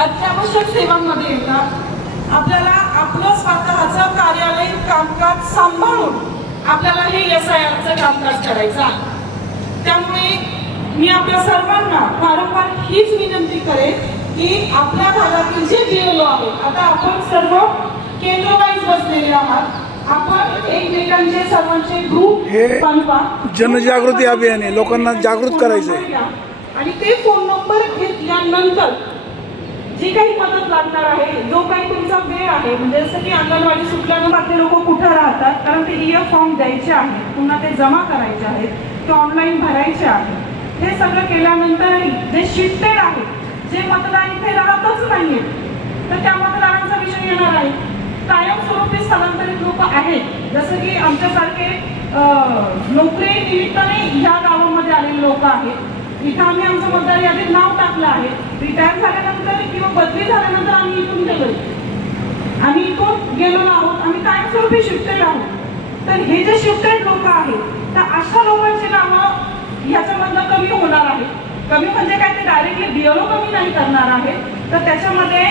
अत्यावश्यक सेवांमध्ये येतात. आपल्याला आपलं स्वतःचं कार्यालयीन कामकाज सांभाळून आपल्याला हे SIRचं कामकाज करायचं आहे. त्यामुळे मी आपल्या सर्वांना वारंवार हीच विनंती करेन की आपल्या भागातील जे BLO आहेत, आता आपण सर्व केंद्रवाईज बसलेले आहात, आपण एकमेकांचे सर्वांचे ग्रुप बनवा. जनजागृती अभियान आहे, लोकांना जागृत करायचंय. आणि ते फोन नंबर घेतल्यानंतर जी काही मदत लागणार आहे, जो काही तुमचा वेळ आहे, म्हणजे जसं की अंगणवाडी सुटल्यानंतर आपले लोक कुठं राहतात, कारण ते EF फॉर्म द्यायचे आहेत, पुन्हा ते जमा करायचे आहेत, ते ऑनलाईन भरायचे आहेत. हे सगळं केल्यानंतरही जे शिफ्टेड आहे, जे मतदार इथे राहतच नाहीये, तर त्या मतदारांचा विषय येणार आहे. कायमस्वरूपी स्थलांतरित लोक आहेत, जसं की आमच्यासारखे नोकरी निमित्ताने ह्या गावामध्ये आलेले लोक आहेत. इथं आम्ही आमचं मतदार यादीत नाव टाकलं आहे. रिटायर झाल्यानंतर किंवा बदली झाल्यानंतर आम्ही इथून गेलो, आम्ही इथून गेलो आहोत, आम्ही कायमस्वरूपी शिफ्टेड आहोत. तर हे जे शिफ्टेड लोक आहेत, तर अशा लोकांची नावं ह्याच्यामधनं कमी होणार आहे. कमी म्हणजे काय, ते डायरेक्टली BLO कमी नाही करणार आहे, तर त्याच्यामध्ये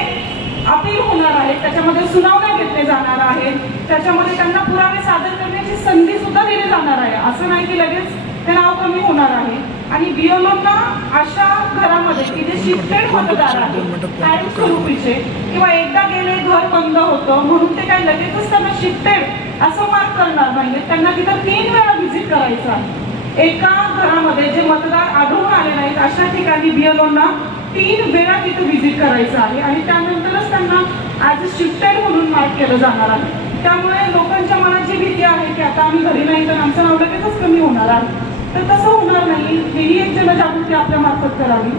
अपील होणार आहे, त्याच्यामध्ये सुनावण्या घेतले जाणार आहेत, त्याच्यामध्ये त्यांना पुरावे सादर करण्याची संधी सुद्धा दिली जाणार आहे. असं नाही की लगेच ते नाव कमी होणार आहे. आणि BLOंना अशा घरामध्ये की जे शिफ्टेड मतदार आहेत, कायमस्वरूपीचे, किंवा एकदा गेले घर बंद होतं म्हणून ते काय लगेचच त्यांना शिफ्टेड असं मार्क करणार नाही. त्यांना तिथं 3 वेळा व्हिजिट करायचं आहे. एका घरामध्ये जे मतदार आढळून आले नाहीत अशा ठिकाणी BLOंना 3 वेळा तिथे व्हिजिट करायचं आहे आणि त्यानंतरच त्यांना ॲज अ शिफ्टेड म्हणून मार्क केलं जाणार आहे. त्यामुळे लोकांच्या मनात जी भीती आहे की आता आम्ही घरी नाही तर आमचं नाव लगेचच कमी होणार आहे, तर तसं होणार नाही. ही एक जनजागृती आपल्या मार्फत करावी.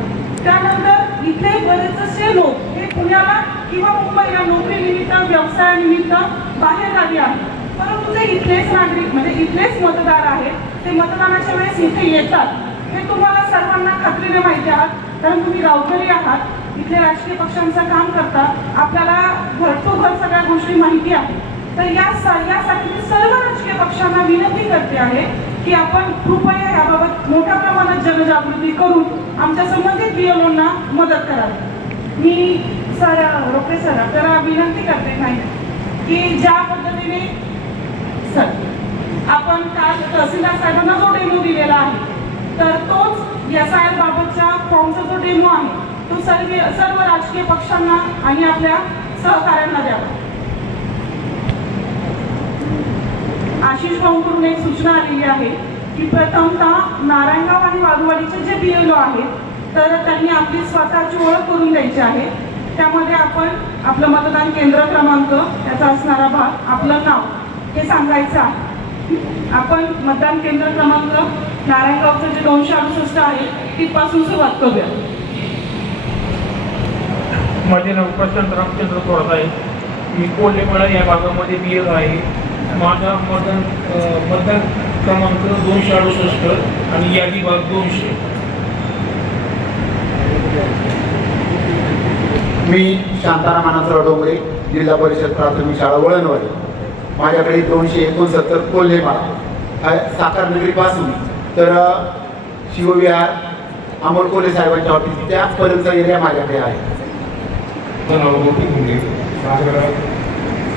त्यानंतर इथे बरेचसे लोक हे पुण्याला किंवा मुंबईला नोकरीनिमित्त, व्यवसायानिमित्त बाहेर गावी आहेत, परंतु ते इथलेच नागरिक म्हणजे इथलेच मतदार आहेत. ते मतदानाच्या वेळेस इथे येतात, हे तुम्हाला सर्वांना खात्रीने माहिती आहात, कारण तुम्ही गावकरी आहात, इथले राजकीय पक्षांचं काम करता, आपल्याला घर टू घर सगळ्या गोष्टी माहिती आहेत. तर यासाठी मी सर्व राजकीय पक्षांना विनंती करते आहे की आपण कृपया याबाबत मोठ्या प्रमाणात जनजागृती करून आमच्या संबंधित BLOंना मदत करावी. मी रोखे सर आपल्याला विनंती करते नाही की ज्या पद्धतीने सर आपण काल तहसीलदार साहेबांना जो डेमो दिलेला आहे, तर तोच SIR बाबतच्या फॉर्मचा जो डेमो आहे तो सर्व राजकीय पक्षांना आणि आपल्या सहकाऱ्यांना द्यावा. आशिष भाऊंकडून एक सूचना आलेली आहे की प्रथमतः नारायणगाव आणि वाघवाडीचे जे BLO आहेत, तर त्यांनी आपली स्वतःची ओळख करून द्यायची आहे. त्यामध्ये आपण आपलं मतदान केंद्र क्रमांक, त्याचा असणारा भाग, आपलं नाव हे सांगायचं आहे. आपण मतदान केंद्र क्रमांक नारायणगावचं जे 268 आहे तिथपासून सुरुवात करूया. माझे नाव प्रशांत रामचंद्र थोरात आहे. मी कोल्हेमळा या भागामध्ये BLO आहे. माझा मतदान क्रमांक 268 आणि यादी भाग 200. मी शांताराम अनंतराव डोंगरे, जिल्हा परिषद प्राथमिक शाळा वळणवाडी. माझ्याकडे 269 कोल्हेमळा साकारनगरीपासून तर शिवविहार अमोल कोल्हे साहेबांच्या ऑफिस त्यापर्यंतचा एरिया माझ्याकडे आहे. माझ्याकडे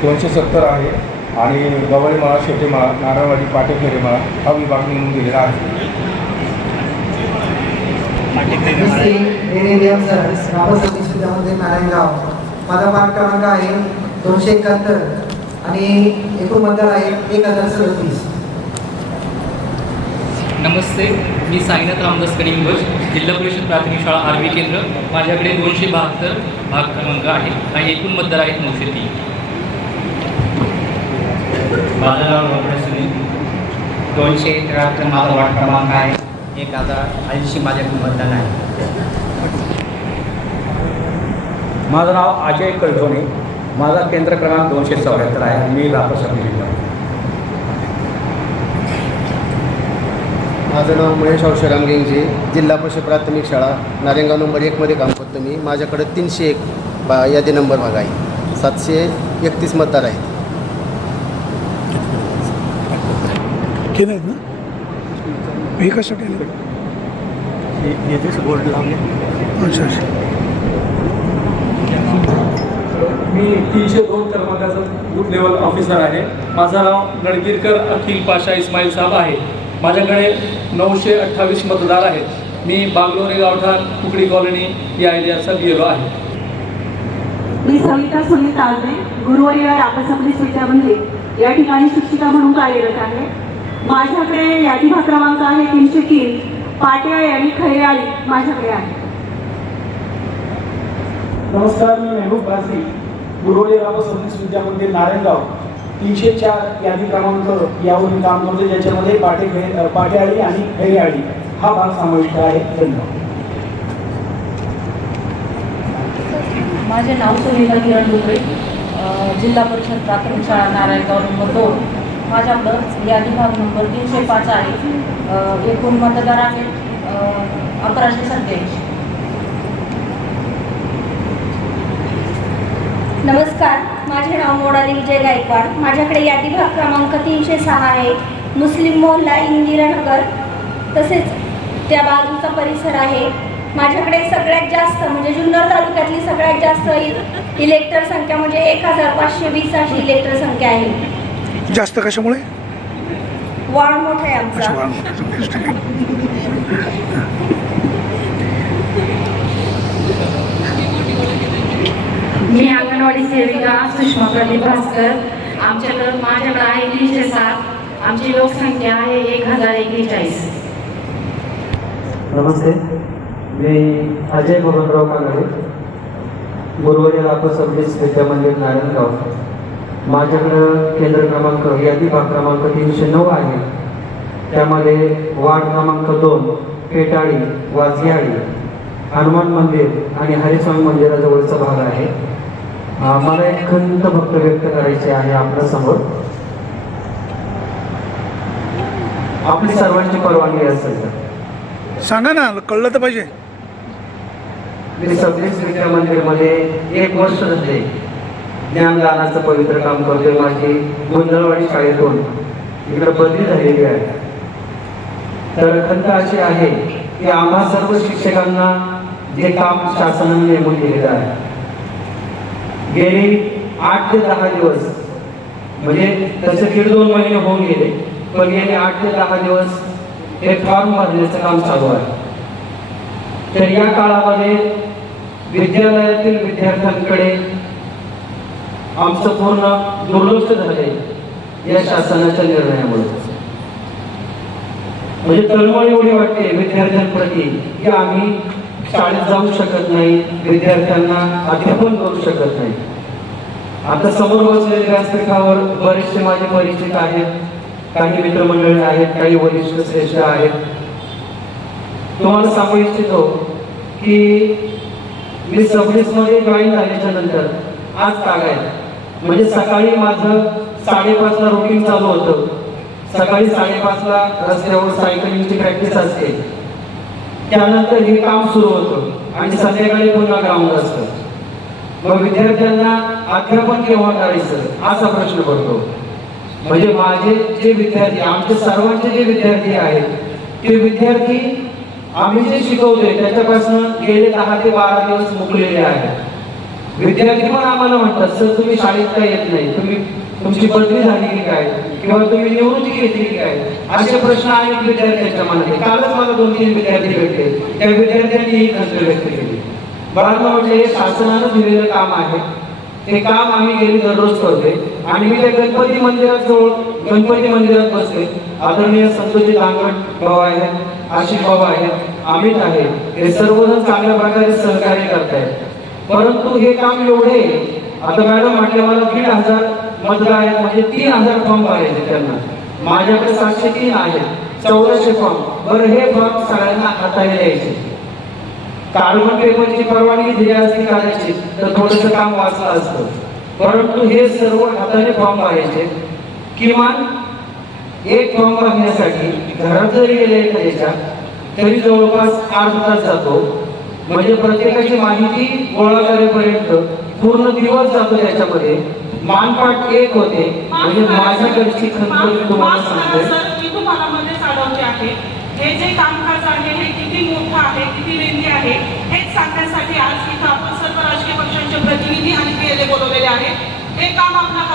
270 आहे आणि गवळीमाळा, शेटेमाळा, नारळवाडी, पाटेखेरेमाळा हा विभाग म्हणून दिलेला आहे. त्यामध्ये नारायणगाव माझा पाठ क्रमांक आहे 271 आणि एकूण मतदार आहे 1037. नमस्ते, मी साईनाथ रामदास कनिंगज, जिल्हा परिषद प्राथमिक शाळा आर्वी केंद्र. माझ्याकडे 272 भाग क्रमांक आहे आणि एकूण मतदार आहेत 903. माझं नाव सुनील, 273 माझा वार्ड क्रमांक आहे. 1080 माझ्याकडे मतदान आहे. माझं नाव अजय कळजोणे, माझा केंद्र क्रमांक 274 आहे आणि मी राहतो जिल्हा. माझं नाव महेश औषराम गेंगजे, जिल्हा परिषद प्राथमिक शाळा नारायणगाव नंबर 1 मध्ये काम करतो मी. माझ्याकडे 301 यादी नंबर भाग आहे. 731 मतदार आहेत. केलं ना हे कसं केलं? बोर्ड लावले. अच्छा अच्छा. मी 302 क्रमांकाचा बूथ लेवल ऑफिसर आहे. माझं नाव गडगिरकर अखिल पाशा इस्माईल साहेब आहे. माझ्याकडे 928 मतदार आहेत. मी बागलोरी गावठाण कुकडी कॉलनी या एरियाचा BLO आहे. मी सविता सुनील ताजरे, गुरुवारी रापसा पोलीस विद्यामंदिर या ठिकाणी शिक्षिका म्हणून कार्यरत आहे. माझ्याकडे यादी क्रमांक आहे 303. पाट्याळी आणि खैराळी माझ्याकडे आहे. नमस्कार, मी मेहबूब गाझी, गुरुवारी रापसा पोलीस विद्यामंदिर नारायणगाव 304 यादी क्रमांक यावरून काम करतो, ज्याच्यामध्ये पाट्याळी आणि खैराळी हा भाग समाविष्ट आहे. धन्यवाद. माझे नाव सुनीता किरण डुकरे, जिल्हा परिषद प्राथमिक शाळा नारायणगाव नंबर 2. माझ्याकडं यादी भाग नंबर 305 आहे. एकूण मतदार आहेत 1187. नमस्कार, माझे नाव मोडाली विजय गायकवाड. माझ्याकडे यादी भाग क्रमांक 306 आहे. मुस्लिम मोहल्ला इंदिरानगर, तसेच त्या बाजूचा परिसर आहे. माझ्याकडे सगळ्यात जास्त म्हणजे जुन्नर तालुक्यातली सगळ्यात जास्त इलेक्टर संख्या म्हणजे 1520 अशी इलेक्टर संख्या आहे. जास्त कशामुळे? वाढ मोठा आहे आमचा. मी अंगणवाडी सेविका सुषमा प्रदीप भास्कर. माझ्याकडे आहे 307. आमची लोकसंख्या आहे 1041. नमस्ते, मी अजय बबनराव कांगडे, गुरुवारी रापसा पोलीस विद्यामंदिर नारायणगाव. माझ्याकडं केंद्र क्रमांक यादी भाग क्रमांक 309 आहे. त्यामध्ये वार्ड क्रमांक 2 पेटाळी, वाझियाळी, हनुमान मंदिर आणि हरिस्वामी मंदिराजवळचा भाग आहे. मला एक खंत फक्त व्यक्त करायची आहे आपल्यासमोर. आपली सर्वांची परवानगी असेल तर सांगा ना, कळलं तर पाहिजे. मी सबलीस विद्या मंदिरमध्ये 1 वर्ष झाले ज्ञानदानाचं पवित्र काम करतोय. माझी गोंधळवाडी शाळेतून इकडे बदली झालेली आहे. तर खंत अशी आहे की आम्हा सर्व शिक्षकांना जे काम शासनाने नेमून दिलेलं आहे, गेली 8 ते 10 दिवस म्हणजे तसे 1.5-2 महिने होऊन गेले, पण गेले 8 ते 10 दिवस हे फॉर्म भरण्याचं काम चालू आहे. तर या काळामध्ये विद्यालयातील विद्यार्थ्यांकडे आमचं पूर्ण दुर्लक्ष झाले या शासनाच्या निर्णयामुळे. म्हणजे तळमळ एवढी वाटते विद्यार्थ्यांप्रती की आम्ही शाळेत जाऊ शकत नाही, विद्यार्थ्यांना अध्यापन करू शकत नाही. आता समोर बसलेल्या व्यासपीठावर बरेचसे माझे परिचित आहेत, काही मित्रमंडळी आहेत, काही वरिष्ठ श्रेष्ठ आहेत. तुम्हाला सांगू इच्छितो की मी सबलीसमध्ये जॉईन झाल्याच्या नंतर आज तागायत म्हणजे सकाळी माझं 5:30ला रुटीन चालू होतं. सकाळी 5:30ला रस्त्यावर सायकलिंगची प्रॅक्टिस असते, त्यानंतर हे काम सुरू होतं आणि संध्याकाळी पुन्हा ग्राउंड असतं. मग विद्यार्थ्यांना अध्यापन केव्हा करायचं असा प्रश्न पडतो. म्हणजे माझे जे विद्यार्थी, आमचे सर्वांचे जे विद्यार्थी आहेत, ते विद्यार्थी आम्ही जे शिकवतोय त्याच्यापासून गेले 10 ते 12 दिवस मुकलेले आहेत. विद्यार्थी पण आम्हाला म्हणतात, सर तुम्ही शाळेत काय येत नाही, तुमची बदली झाली की काय, किंवा तुम्ही निवृत्ती घेतली की काय, असे प्रश्न अनेक विद्यार्थ्यांच्या मनात आहे. कालच मला 2-3 विद्यार्थी भेटले, त्या विद्यार्थ्यांनी ही खंत व्यक्त केली. बाळांनो, म्हणजे हे शासनानं दिलेलं काम आहे, ते काम आम्ही गेली दररोज करतोय. आणि मी त्या गणपती मंदिरात बसते. आदरणीय संतोषजी दांगट भाऊ आहेत, आशिष भाऊ आहेत, अमित आहे, हे सर्वजण चांगल्या प्रकारे सहकार्य करतायत. परंतु हे काम एवढे, आता मॅडम म्हटले मला 1,500 मतदार आहेत, म्हणजे 3,000 फॉर्म भरायचे त्यांना. माझ्याकडे 703 आहेत, 1400 फॉर्म. बरं, हे फॉर्म सगळ्यांना हाताने द्यायचे. कार्बन पेपरची परवानगी दिली असती कदाचित तर थोडंसं काम वाचलं असतं. परंतु हे सर्व हाताने फॉर्म भरायचे. किमान एक फॉर्म भरण्यासाठी घरात जरी गेले एखाद्याच्या तरी जवळपास 8 तास जातो. म्हणजे प्रत्येकाची माहिती गोळा करेपर्यंत पूर्ण दिवस जातो त्याच्यामध्ये. मानपाठ 1 होते. म्हणजे माझ्याकडची खंत तुम्हाला सांगते. मी तुम्हाला मध्ये साधवते आहे, हे जे कामकाज आहे हे किती मोठं आहे, किती लेंदी आहे, हेच सांगण्यासाठी आज इथं आपण सर्व राजकीय पक्षांचे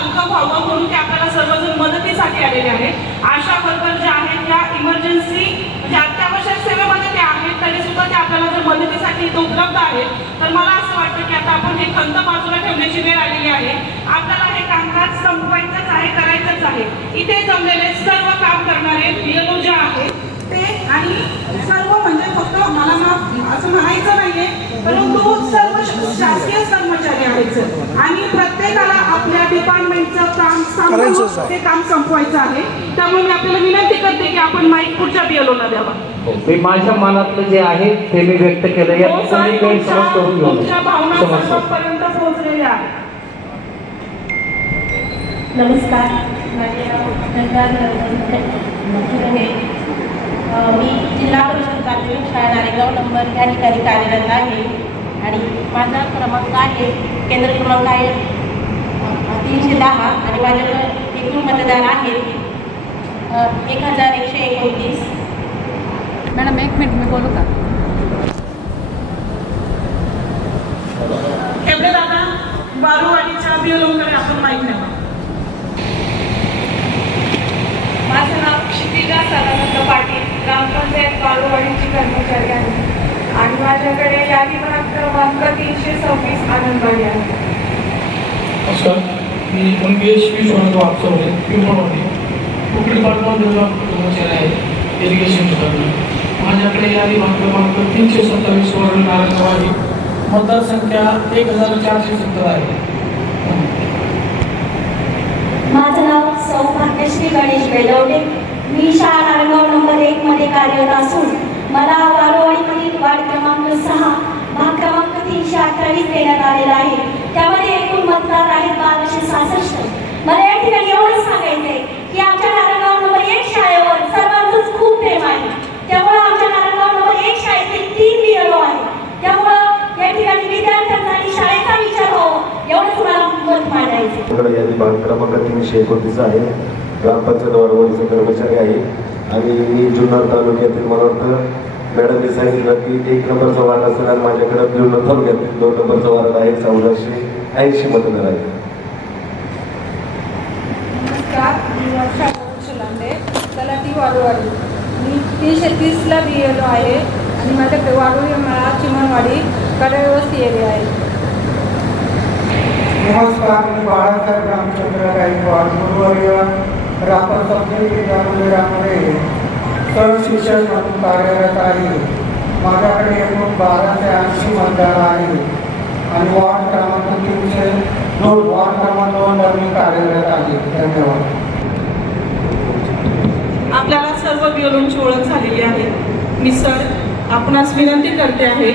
हलकं व्हावं म्हणून ते आपल्याला सर्वजण मदतीसाठी आलेले आहेत. आशा वर्कर ज्या आहेत त्या इमर्जन्सी म्हणजे अत्यावश्यक सेवेमध्ये ते आहेत, तरी सुद्धा ते आपल्याला जर मदतीसाठी इथं उपलब्ध आहेत. तर मला असं वाटतं की आता आपण हे खंत बाजूला ठेवण्याची वेळ आलेली आहे. आपल्याला हे कामकाज संपवायचंच आहे, करायचंच आहे. इथे जमलेले सर्व काम करणारे BLO जे आहेत ते आणि सर्व म्हणजे फक्त मला असं म्हणायचं नाहीये, परंतु सर्व शासकीय कर्मचारी आहेत सर. आणि प्रत्येकाला आपल्या डिपार्टमेंटचं काम सांभाळून ते काम संपवायचं आहे. त्यामुळे मी आपल्याला विनंती करते की आपण माईक पुढच्या BLOला द्यावा. मी माझ्या मनातलं जे आहे ते मी व्यक्त केलं. या हो सर, गैरसमज करून घेऊ तुमच्या भावना सर्वांपर्यंत पोहोचलेल्या आहेत. नमस्कार, माझे नाव आहे. मी जिल्हा परिषद प्राथमिक शाळा नारेगाव नंबर या ठिकाणी कार्यरत आहे आणि माझा क्रमांक आहे केंद्र क्रमांक आहे 310 आणि माझ्याकडे एकूण मतदार आहेत 1129. मॅडम एक मिनिट मी बोलू का? एवढे दादा बारूवाडीच्या BLOकडे आपण माहीत नाही. माझं नाव क्षितिजा सदानंद पाटील, ग्रामपंचायत बारूवाडीची कर्मचारी आहे आणि माझ्याकडे यादी क्रमांक 326 आनंदवाडी आहे. नमस्कार, मी मंगेश विश्वनाथ वागचौरे, पिंपळवाडी, कुकडी पाटबंधारे कर्मचारी आहे, इरिगेशन विभागात. माझ्याकडे यादी क्रमांक 327 वरून नारायणवाडी, मतदारसंख्या 1470 आहे. माझं नाव सौभाग्यश्री गणेश बेलवडे. मी शाळा नारेगाव नंबर 1 मध्ये कार्यरत असून मला बारूवाडीमधील वार्ड क्रमांक 6 भाग क्रमांक 328 देण्यात आलेला आहे. त्यामध्ये एकूण मतदार आहेत 1266. मला या ठिकाणी एवढंच सांगायचं आहे की आमच्या नारेगाव नंबर 1 शाळेवर सर्वांचंच खूप प्रेम आहे. त्यामुळे आमच्या नारेगाव नंबर 1 शाळेचे 3 BLO आहेत. त्यामुळं या ठिकाणी विद्यार्थ्यांचा आणि शाळेचा विचार व्हावा एवढंच मला मत मांडायचं. यादी भाग क्रमांक 329 आहे. ग्रामपंचायत बारूवाडीचे कर्मचारी आहे आणि मी जुन्नर तालुक्यातील मला वाटतं मॅडमने सांगितलं की 1 नंबरचा वार्ड असेल आणि माझ्याकडे जुन्नर तालुक्यातील 2 नंबरचा वार्ड आहे. 1480 मतदार आहे. नमस्कार, मी वर्षा शिलांडे, तलाठी बारूवाडी. मी 330ला BLO आहे आणि माझ्याकडे वाडोळी मळा चिमणवाडी कडेवस्ती एरिया आहे. नमस्कार, मी बाळासाहेब रामचंद्र गायकवाड, गुरुवारीला रापर सबसिडी विद्यामंदिरामध्ये सहशिक्षक म्हणून कार्यरत आहे. माझ्याकडे एकूण 1280 मतदार आहे आणि वार्ड क्रमांक 302 वार्ड क्रमांक 2वर मी कार्यरत आहे. धन्यवाद. आपल्याला सर्व BLOंची ओळख झालेली आहे. मी सर आपणास विनंती करते आहे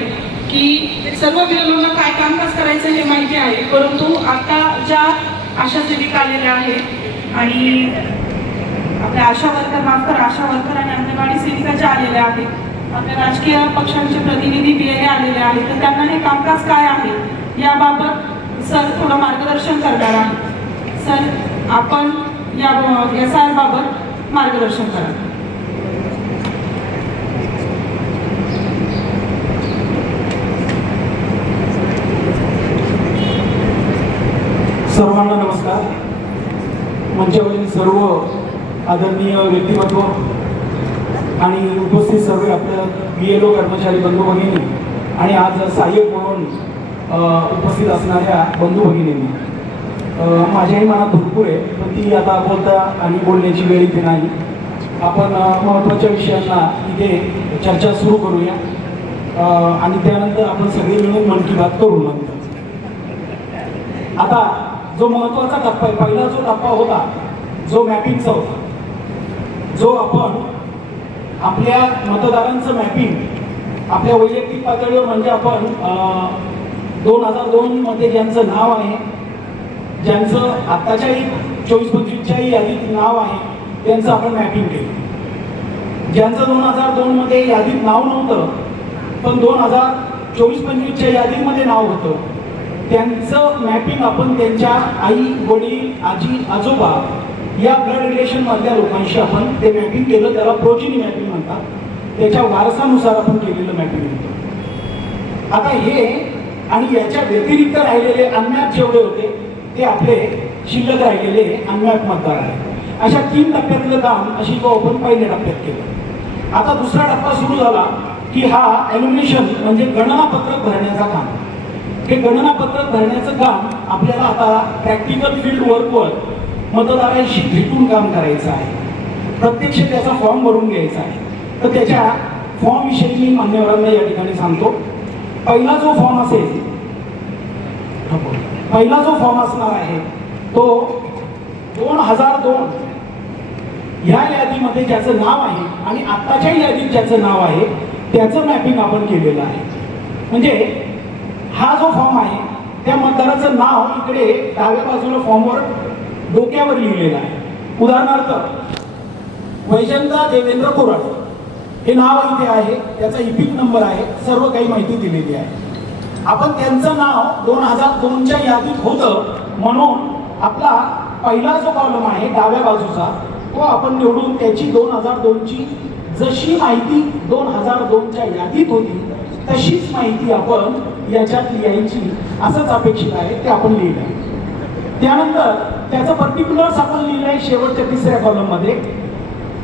की सर्व BLOंना काय कामकाज करायचं हे माहिती आहे, परंतु आता ज्या आशा सेविका आलेल्या आहेत आणि आपल्या आशा वर्कर आणि अंगणवाडी सेविका ज्या आलेल्या आहेत, आपल्या राजकीय पक्षांचे प्रतिनिधी BLA आलेले आहेत, तर त्यांना हे कामकाज काय आहे याबाबत सर थोडं मार्गदर्शन करणार आहे. सर आपण या SR बाबत मार्गदर्शन करा. सर्वांना नमस्कार. मंचावरील सर्व आदरणीय व्यक्तिमत्व आणि उपस्थित सर्व आपल्या BLO कर्मचारी बंधू भगिनी आणि आज सहाय्यक म्हणून उपस्थित असणाऱ्या बंधू भगिनींनी, माझ्याही मनात भरपूर आहे, पण ती आता बोलता आणि बोलण्याची वेळ इथे नाही. आपण महत्त्वाच्या विषयांना इथे चर्चा सुरू करूया आणि त्यानंतर आपण सगळे मिळून मन की बात करू. नंतर आता जो महत्त्वाचा टप्पा आहे, पहिला जो टप्पा होता जो मॅपिंगचा होता, जो आपण आपल्या मतदारांचं मॅपिंग आपल्या वैयक्तिक पातळीवर म्हणजे आपण 2002 मध्ये ज्यांचं नाव आहे, ज्यांचं आत्ताच्याही 24-25च्याही यादीत नाव आहे, त्यांचं आपण मॅपिंग केलं. ज्यांचं 2002 मध्ये यादीत नाव नव्हतं पण 2024-25च्या यादीमध्ये नाव होतं, त्यांचं मॅपिंग आपण त्यांच्या आई वडील आजी आजोबा या ब्लड रिलेशन मधल्या लोकांशी आपण ते मॅपिंग केलं. त्याला प्रोजिनी मॅपिंग म्हणतात. त्याच्या वारसानुसार आपण केलेलं मॅपिंग होतं. आता हे आणि याच्या व्यतिरिक्त राहिलेले अज्ञात जेवढे होते ते आपले शिल्लक राहिलेले अज्ञात मतदार आहेत. अशा 3 टप्प्यातलं काम अशी आपण पहिल्या टप्प्यात केलं. आता दुसरा टप्पा सुरू झाला की हा एल्युमिनेशन म्हणजे गणनापत्रक भरण्याचा काम. हे गणनापत्रक भरण्याचं काम आपल्याला आता प्रॅक्टिकल फील्ड वर्कवर मतदारांशी भेटून काम करायचं आहे. प्रत्यक्ष त्याचा फॉर्म भरून घ्यायचा आहे. तर त्याच्या फॉर्मविषयी मी मान्यवरांना या ठिकाणी सांगतो. पहिला जो फॉर्म असणार आहे तो 2002 ह्या यादीमध्ये ज्याचं नाव आहे आणि आत्ताच्या यादीत ज्याचं नाव आहे त्याचं मॅपिंग आपण केलेलं आहे. म्हणजे हा जो फॉर्म आहे त्या मतदाराचं नाव इकडे डाव्या बाजूला फॉर्मवर डोक्यावर लिहिलेलं आहे. उदाहरणार्थ वैजंता देवेंद्र कोराड हे नाव इथे आहे, त्याचा इपिक नंबर आहे, सर्व काही माहिती दिलेली आहे. आपण त्यांचं नाव 2002च्या यादीत होतं म्हणून आपला पहिला जो कॉलम आहे डाव्या बाजूचा तो आपण निवडून त्याची 2002ची जशी माहिती 2002च्या यादीत होती तशीच माहिती आपण याच्यात लिहायची असंच अपेक्षित आहे ते आपण लिहिलं. त्यानंतर त्याचं पर्टिक्युलर्स आपण लिहिलं आहे शेवटच्या 3ऱ्या कॉलममध्ये,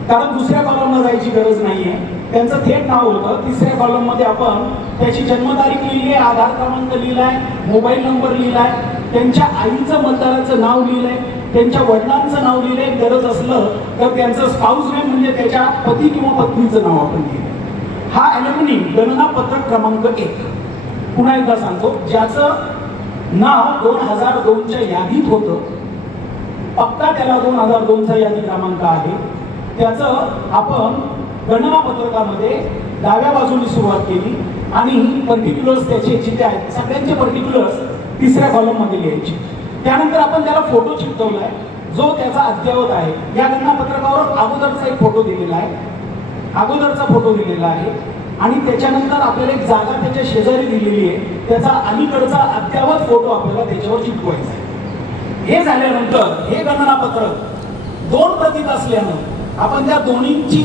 कारण दुसऱ्या कॉलमला जायची गरज नाही आहे. त्यांचं थेट नाव होतं. 3ऱ्या कॉलममध्ये आपण त्याची जन्मतारीख लिहिली आहे, आधार क्रमांक लिहिलाय, मोबाईल नंबर लिहिलाय, त्यांच्या आईचं मतदाराचं नाव लिहिलंय, त्यांच्या वडिलांचं नाव लिहिलंय, गरज असलं तर त्यांचं स्पाऊस नेम म्हणजे त्याच्या पती किंवा पत्नीचं नाव आपण लिहिलंय. हा ॲल्युमिनी गणनापत्रक क्रमांक 1 पुन्हा एकदा सांगतो, ज्याचं नाव 2002च्या यादीत होतं, पक्का त्याला 2002चा यादी क्रमांक आहे, त्याचं आपण गणनापत्रकामध्ये डाव्या बाजूने सुरुवात केली आणि पर्टिक्युलर्स त्याचे जिथे आहेत सगळ्यांचे पर्टिक्युलर्स 3ऱ्या कॉलममध्ये लिहायचे. त्यानंतर आपण त्याला फोटो चिकटवला आहे जो त्याचा अद्ययावत आहे. या गणनापत्रकावर अगोदरचा एक फोटो दिलेला आहे, अगोदरचा फोटो दिलेला आहे आणि त्याच्यानंतर आपल्याला एक जागा त्याच्या शेजारी दिलेली आहे, त्याचा अलीकडचा अद्ययावत फोटो आपल्याला त्याच्यावर चिटकवायचा आहे. हे झाल्यानंतर हे गणनापत्रक 2 प्रतीत असल्यानं आपण त्या दोन्हींची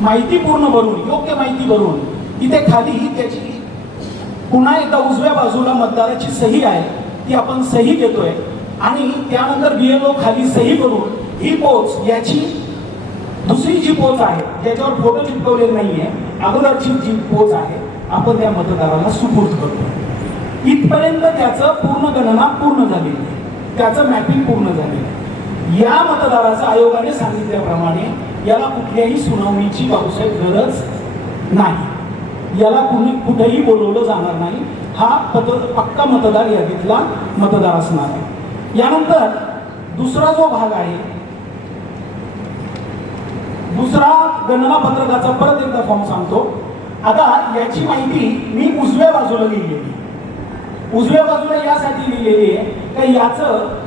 माहिती पूर्ण भरून योग्य माहिती भरून इथे खाली त्याची पुन्हा एकदा उजव्या बाजूला मतदाराची सही आहे ती आपण सही घेतोय आणि त्यानंतर BLO खाली सही करून ही पोच याची दुसरी जी पोच आहे त्याच्यावर फोटो चिटकवलेला नाहीये, अगोदरची जी पोच आहे आपण त्या मतदाराला सुपूर्द करतो. इथपर्यंत त्याचं पूर्ण गणना पूर्ण झालेली आहे, त्याचं मॅपिंग पूर्ण झालेलं आहे. या मतदाराचं आयोगाने सांगितल्याप्रमाणे याला कुठल्याही सुनावणीची भाऊसाहेब गरज नाही, याला कुठेही बोलवलं जाणार नाही. हा पक्का मतदार यादीतला मतदार असणार आहे. यानंतर दुसरा जो भाग आहे, दुसरा गणनापत्रकाचा परत एकदा फॉर्म सांगतो. आता याची माहिती मी उजव्या बाजूला लिहिलेली, उजव्या बाजूला यासाठी लिहिलेली आहे की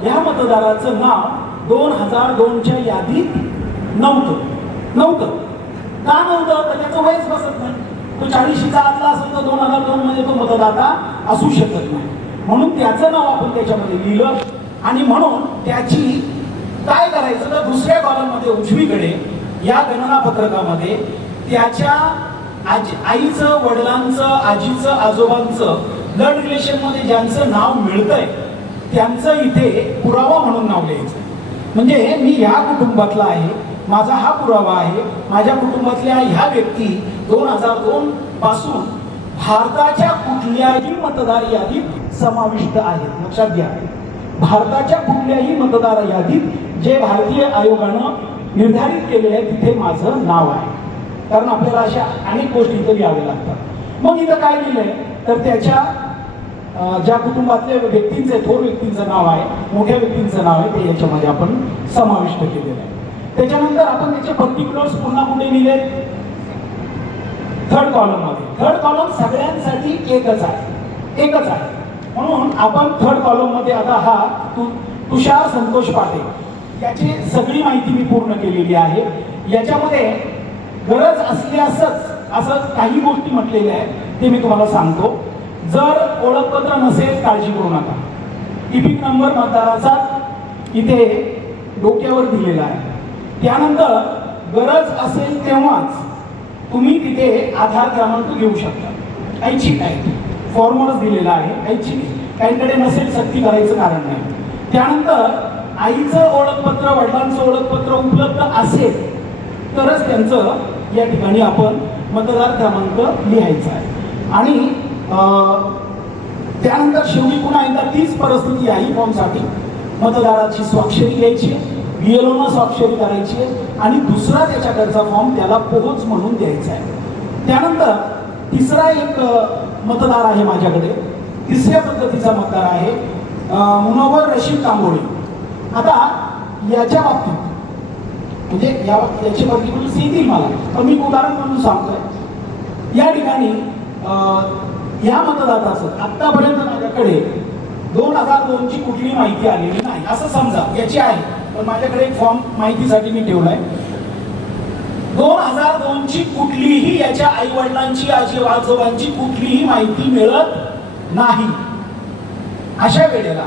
या मतदाराचं नाव 2002च्या यादीत नव्हतं. का नव्हतं तर त्याचं वयच बसत नाही. तो 40शीचा आतला असेल तर 2002 मध्ये तो मतदाता असू शकत नाही, म्हणून त्याचं नाव आपण त्याच्यामध्ये लिहिलं. आणि म्हणून त्याची काय करायचं तर 2ऱ्या कॉलममध्ये उजवीकडे या गणनापत्रकामध्ये त्याच्या आईचं, वडिलांचं, आजीचं, आजोबांचं ब्लड रिलेशनमध्ये ज्यांचं नाव मिळतंय त्यांचं इथे पुरावा म्हणून नाव लिहायचं. म्हणजे मी ह्या कुटुंबातला आहे, माझा हा पुरावा आहे, माझ्या कुटुंबातल्या ह्या व्यक्ती 2002 पासून भारताच्या कुठल्याही मतदार यादीत समाविष्ट आहेत. लक्षात घ्या, भारताच्या कुठल्याही मतदार यादीत जे भारतीय आयोगानं निर्धारित केले आहे तिथे माझं नाव आहे. कारण आपल्याला अशा अनेक गोष्टी इथं लिहाव्या लागतात. मग इथं काय लिहिलंय तर त्याच्या ज्या कुटुंबातल्या व्यक्तींचे, थोर व्यक्तींचं नाव आहे, मोठ्या व्यक्तींचं नाव आहे ते याच्यामध्ये आपण समाविष्ट केलेलं आहे. त्याच्यानंतर आपण त्याचे पर्टिक्युलर्स पुन्हा कुठे लिहिले 3rd कॉलममध्ये. 3rd कॉलम सगळ्यांसाठी एकच आहे म्हणून आपण 3rd कॉलममध्ये आता हा तुषार संतोष पाटे याची सगळी माहिती मी पूर्ण केलेली आहे. याच्यामध्ये गरज असल्यासच असं काही गोष्टी म्हटलेल्या आहेत ते मी तुम्हाला सांगतो. जर ओळखपत्र नसेल काळजी करू नका, इपिक नंबर मतदाराचा इथे डोक्यावर दिलेला आहे. त्यानंतर गरज असेल तेव्हाच तुम्ही तिथे आधार क्रमांक घेऊ शकता. ऐच्छिक आहे, फॉर्मवरच दिलेला आहे, ऐच्छिक. काहीकडे नसेल सक्ती करायचं कारण नाही. त्यानंतर आईचं ओळखपत्र वडिलांचं ओळखपत्र उपलब्ध असेल तरच त्यांचं या ठिकाणी आपण मतदार क्रमांक लिहायचा आहे. आणि त्यानंतर शेवटी पुन्हा एकदा तीच परिस्थिती आहे फॉर्मसाठी. मतदाराची स्वाक्षरी घ्यायची, BLOनं स्वाक्षरी करायची आणि दुसरा त्याच्याकडचा फॉर्म त्याला पोहोच म्हणून द्यायचा आहे. त्यानंतर तिसरा एक मतदार आहे माझ्याकडे, तिसऱ्या पद्धतीचा मतदार आहे मुनव्वर रशीद तांबोळी. आता याच्या बाबतीत म्हणजे याचे पर्टिक्युलर्स येतील मला, पण मी उदाहरण म्हणून सांगतोय. या ठिकाणी या मतदाराचं आत्तापर्यंत माझ्याकडे 2002ची कुठली माहिती आलेली नाही असं समजा. याची आहे पण माझ्याकडे एक फॉर्म माहितीसाठी मी ठेवलाय. 2002ची कुठलीही याच्या आई वडिलांची आजी आजोबांची कुठलीही माहिती मिळत नाही. अशा वेळेला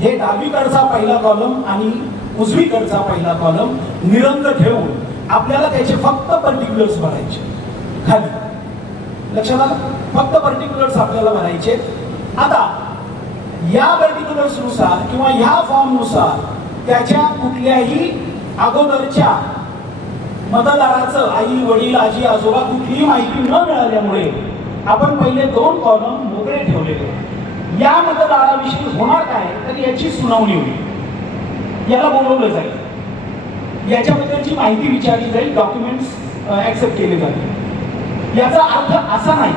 हे डावीकडचा पहिला कॉलम आणि उजवीकडचा पहिला कॉलम निरंक ठेवून आपल्याला त्याचे फक्त पर्टिक्युलर्स भरायचे. खाली लक्षात आलं, फक्त पर्टिक्युलर्स आपल्याला भरायचे. आता या पर्टिक्युलर्स नुसार किंवा ह्या फॉर्म नुसार त्याच्या कुठल्याही अगोदरच्या मतदाराचं आई वडील आजी आजोबा कुठलीही माहिती न मिळाल्यामुळे आपण पहिले 2 कॉलम मोकळे ठेवलेले. या मतदाराविषयी होणार काय तर याची सुनावणी होईल, याला बोलवलं जाईल, याच्याबद्दलची माहिती विचारली जाईल, डॉक्युमेंट्स ऍक्सेप्ट केले जातील. याचा अर्थ असा नाही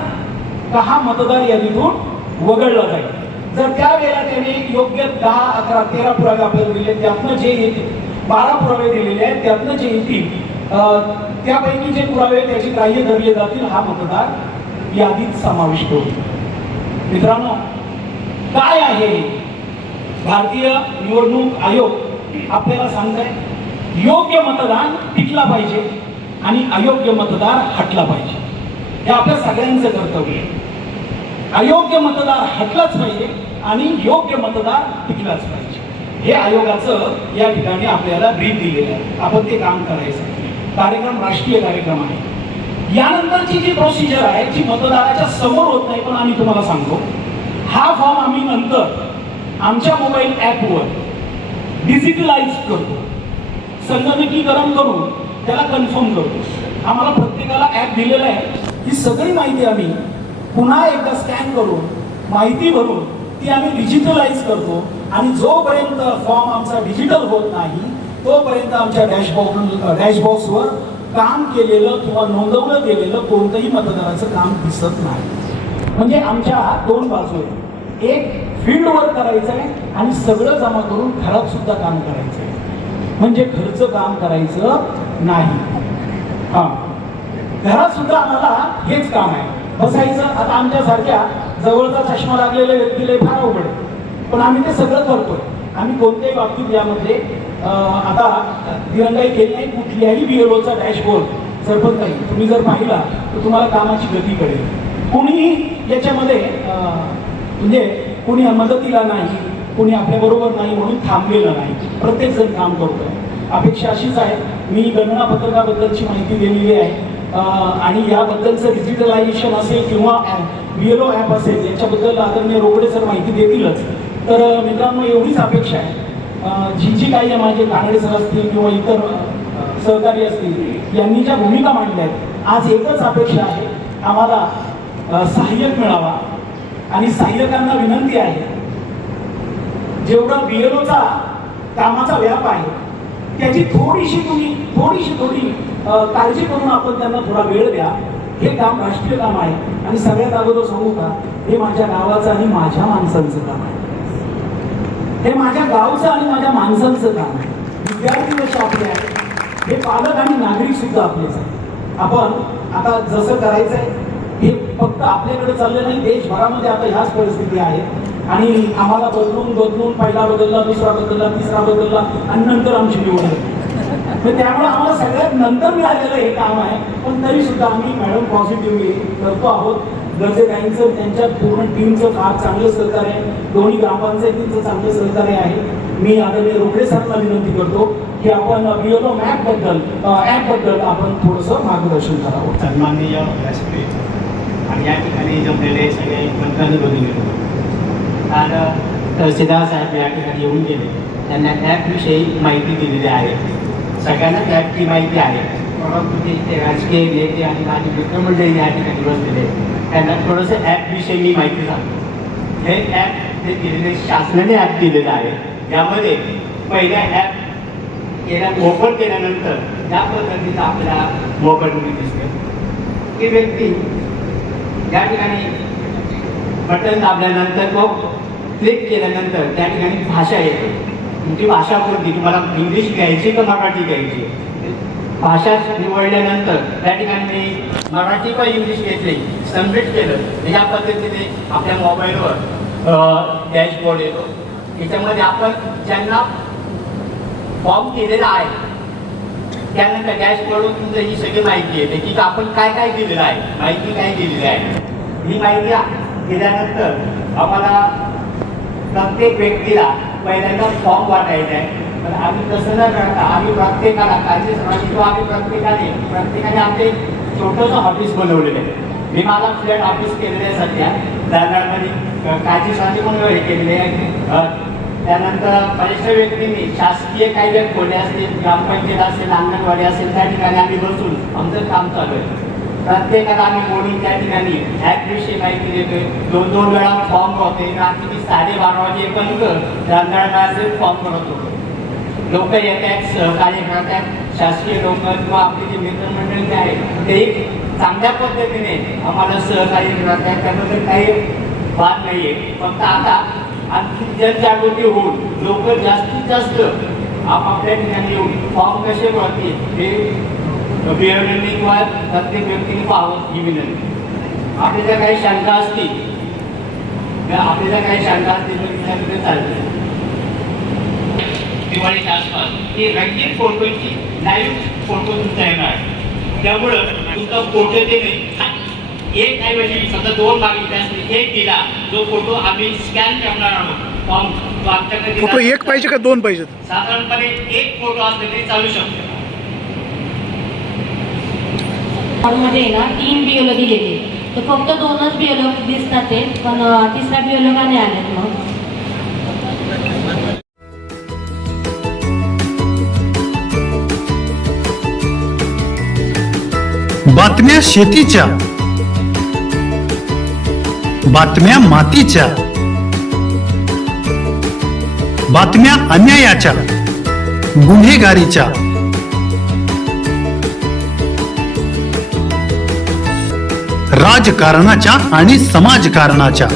का हा मतदार यादीतून वगळला जाईल. जर त्यावेळेला त्याने योग्य 10, 11, 13 पुरावे आपल्याला दिले, त्यातनं जे येतील 12 पुरावे दिलेले आहेत, त्यातनं जे येतील त्यापैकी जे पुरावे त्याचे ग्राह्य धरले जातील, हा मतदार यादीत समाविष्ट होईल. मित्रांनो, काय आहे भारतीय निवडणूक आयोग आपल्याला सांगताय? योग्य मतदान टिकला पाहिजे आणि अयोग्य मतदार हटला पाहिजे. हे आपल्या सगळ्यांचं कर्तव्य आहे. अयोग्य मतदार हटलाच पाहिजे आणि योग्य मतदार टिकलाच पाहिजे. हे आयोगाचं या ठिकाणी आपल्याला ब्रीफ दिलेलं आहे. आपण ते काम करायचं. कार्यक्रम राष्ट्रीय कार्यक्रम आहे. यानंतरची जी प्रोसिजर आहे जी मतदाराच्या समोर होत नाही, पण आम्ही तुम्हाला सांगतो. हा फॉर्म आम्ही नंतर आमच्या मोबाईल ॲपवर डिजिटलाइज करतो, संगणकीकरण करून त्याला कन्फर्म करतो. आम्हाला प्रत्येकाला ॲप दिलेला आहे. ही सगळी माहिती आम्ही पुन्हा एकदा स्कॅन करून माहिती भरून ती आम्ही डिजिटलाइज करतो आणि जोपर्यंत फॉर्म आमचा डिजिटल होत नाही तोपर्यंत आमच्या डॅशबॉक्सवर काम केलेलं किंवा नोंदवलं गेलेलं कोणतंही मतदाराचं काम दिसत नाही. म्हणजे आमच्या 2 बाजू आहेत. एक फील्डवर करायचं आहे आणि सगळं जमा करून घरात सुद्धा काम करायचं आहे. म्हणजे घरचं काम करायचं नाही. हा, घरात सुद्धा आम्हाला हेच काम आहे, बसायचं. आता आमच्यासारख्या जवळचा चष्मा लागलेल्या व्यक्तीला फार अवघड आहे, पण आम्ही ते सगळं करतोय. आम्ही कोणत्याही बाबतीत यामध्ये आता दिरंगाई केली नाही. कुठल्याही BLOचा डॅशबोर्ड सरपंच नाही तुम्ही जर पाहिला तर तुम्हाला कामाची गती कळेल. कोणीही याच्यामध्ये म्हणजे कोणी मदतीला नाही, कोणी आपल्याबरोबर नाही म्हणून थांबलेलं नाही. प्रत्येक जण काम करतोय. अपेक्षा अशीच आहे. मी गणना पत्रकाबद्दलची माहिती दिलेली आहे आणि याबद्दलचं डिजिटलायझेशन असेल किंवा BLO ॲप असेल याच्याबद्दल आदरणीय रोकडे सर माहिती देतीलच. तर मित्रांनो, एवढीच अपेक्षा आहे. जी काही माझे कानडे सर असतील किंवा इतर सहकारी असतील यांनी ज्या भूमिका मांडल्या आहेत, आज एकच अपेक्षा आहे, आम्हाला सहाय्यक मिळावा. आणि सहाय्यकांना विनंती आहे, जेवढं BLOचा कामाचा व्याप आहे त्याची थोडी काळजी करून आपण त्यांना थोडा वेळ द्या. हे काम राष्ट्रीय काम आहे आणि सगळ्यात अगोदर सांगू का, हे माझ्या गावाचं आणि माझ्या माणसांचं काम आहे. हे माझ्या गावचं आणि माझ्या माणसांचं काम आहे. विद्यार्थी जसे आपले आहेत, हे पालक आणि नागरिक सुद्धा आपलेच आहेत. आपण आता जसं करायचं आहे हे फक्त आपल्याकडे चाललं नाही, देशभरामध्ये आता ह्याच परिस्थिती आहे. आणि आम्हाला बदलून पहिला बदलला, दुसरा बदलला, तिसरा बदलला आणि नंतर आमची निवड झाली. तर त्यामुळे आम्हाला सगळ्यात नंतर मिळालेलं हे काम आहे. पण तरी सुद्धा आम्ही मॅडम पॉझिटिव्हली करतो आहोत. गरजेकांचं त्यांच्या पूर्ण टीमचं फार चांगलं सहकार्य आहे. दोन्ही ग्रामपंचायतींचं चांगलं सहकार्य आहे. मी आदरणीय रोकडे सरांना विनंती करतो की आपण BLO ॲपबद्दल आपण थोडंसं मार्गदर्शन करावं. सन्माननीय व्यासपीठ आणि या ठिकाणी जमलेले सगळे मंत्र्यांनी बघून गेलो. आज तहसीलदार साहेब या ठिकाणी येऊन गेले. त्यांना ॲपविषयी माहिती दिलेली आहे. सगळ्यांनाच ॲपची माहिती आहे, परंतु ते राजकीय नेते आणि माझे मित्रमंडळी या ठिकाणी बसलेले त्यांना थोडंसं ॲपविषयी मी माहिती सांगतो. हे ॲप जे दिलेले शासनाने ॲप दिलेलं आहे, यामध्ये पहिल्या ॲप ओपन केल्यानंतर ज्या पद्धतीचा आपल्याला मोबाईलमध्ये दिसते, ती व्यक्ती या ठिकाणी बटन दाबल्यानंतर तो क्लिक केल्यानंतर त्या ठिकाणी भाषा येते. तुमची भाषा कोणती, तुम्हाला इंग्लिश घ्यायची का मराठी घ्यायची. भाषा निवडल्यानंतर त्या ठिकाणी मी मराठी का इंग्लिश घेतली, सबमिट केलं. या पद्धतीने आपल्या मोबाईलवर डॅशबोर्ड येतो. याच्यामध्ये आपण ज्यांना फॉर्म केलेला आहे त्यानंतर डॅशबोर्डवर तुमचं ही सगळी माहिती येते की आपण काय काय दिलेलं आहे, माहिती काय दिलेली आहे. ही माहिती दिल्यानंतर आम्हाला प्रत्येक व्यक्तीला पहिल्यांदा फॉर्म वाटायचा आहे. पण आम्ही तसं न करता आम्ही प्रत्येकाला काळजी किंवा आम्ही प्रत्येकाने आपले छोटंसं ऑफिस बनवलेलं आहे. मी माझा फ्लॅट ऑफिस केलेलं आहे सध्या दादरमध्ये, काळजी सांगली म्हणून हे केलेले आहे. त्यानंतर बऱ्याचशा व्यक्तींनी शासकीय काही ज्या खोल्या असतील, ग्रामपंचायत असेल, अंगणवाडी असेल, त्या ठिकाणी आम्ही बसून आमचं काम चालू आहे. प्रत्येकाला आम्ही बोलून त्या ठिकाणी ॲपविषयी माहिती देतोय. 2-2 वेळा फॉर्म होते. रात्री 12:30 वाजेपर्यंत रांजणगावचे फॉर्म करत होतो. लोक येतात, सहकार्य करतात. शासकीय लोक किंवा आपले जे मित्रमंडळी जे आहे ते चांगल्या पद्धतीने आम्हाला सहकार्य करतात. त्याबद्दल काही वाद नाही आहे. फक्त आता आणखी जनजागृती होऊन लोक जास्तीत जास्त आपापल्या ठिकाणी येऊन फॉर्म कसे भरतील हे बिअरनी किंवा प्रत्येक व्यक्तीने पाहावं ही विनंती. आपल्याला काही शंका असतील तर चालते. दिवाळीच्या आसपास ही रंगीत फोटोची लाईव्ह फोटो तुमचा येणार, त्यामुळं तुमचा फोटो देणे एक ऐवजी समजा 2 मागितले असते, एक दिला जो फोटो आम्ही स्कॅन करणार आहोत. फॉर्म आमच्याकडे फोटो एक पाहिजे का 2 पाहिजेत? साधारणपणे एक फोटो असले तरी चालू शकतो. मध्ये ना 3 BLO दिलेले, तर फक्त 2च BLO दिसतात ते, पण तिसरा BLO का नाही आलेत. मग बातम्या शेतीच्या, बातम्या मातीच्या, बातम्या अन्यायाच्या, गुन्हेगारीच्या, राजकारणाच्या आणि समाजकारणाच्या,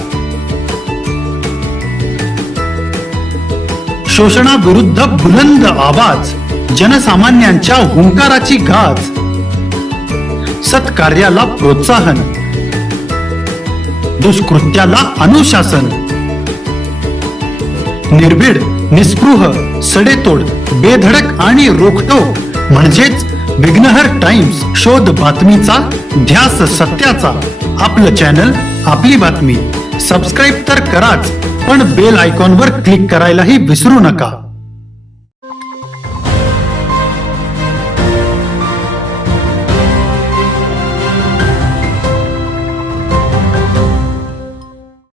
शोषणाविरुद्ध बुलंद आवाज, जनसामान्यांच्या हुंकाराची गाज, सत्कार्याला प्रोत्साहन, दुष्कृत्याला अनुशासन, निर्भीड, निस्पृह, सडेतोड, बेधडक आणि रोखटोक म्हणजेच विघ्नहर टाइम्स. शोध बातमीचा, ध्यास सत्याचा. आपलं चॅनल, आपली बातमी. सबस्क्राईब तर कराच, पण बेल आयकॉनवर क्लिक करायलाही विसरू नका.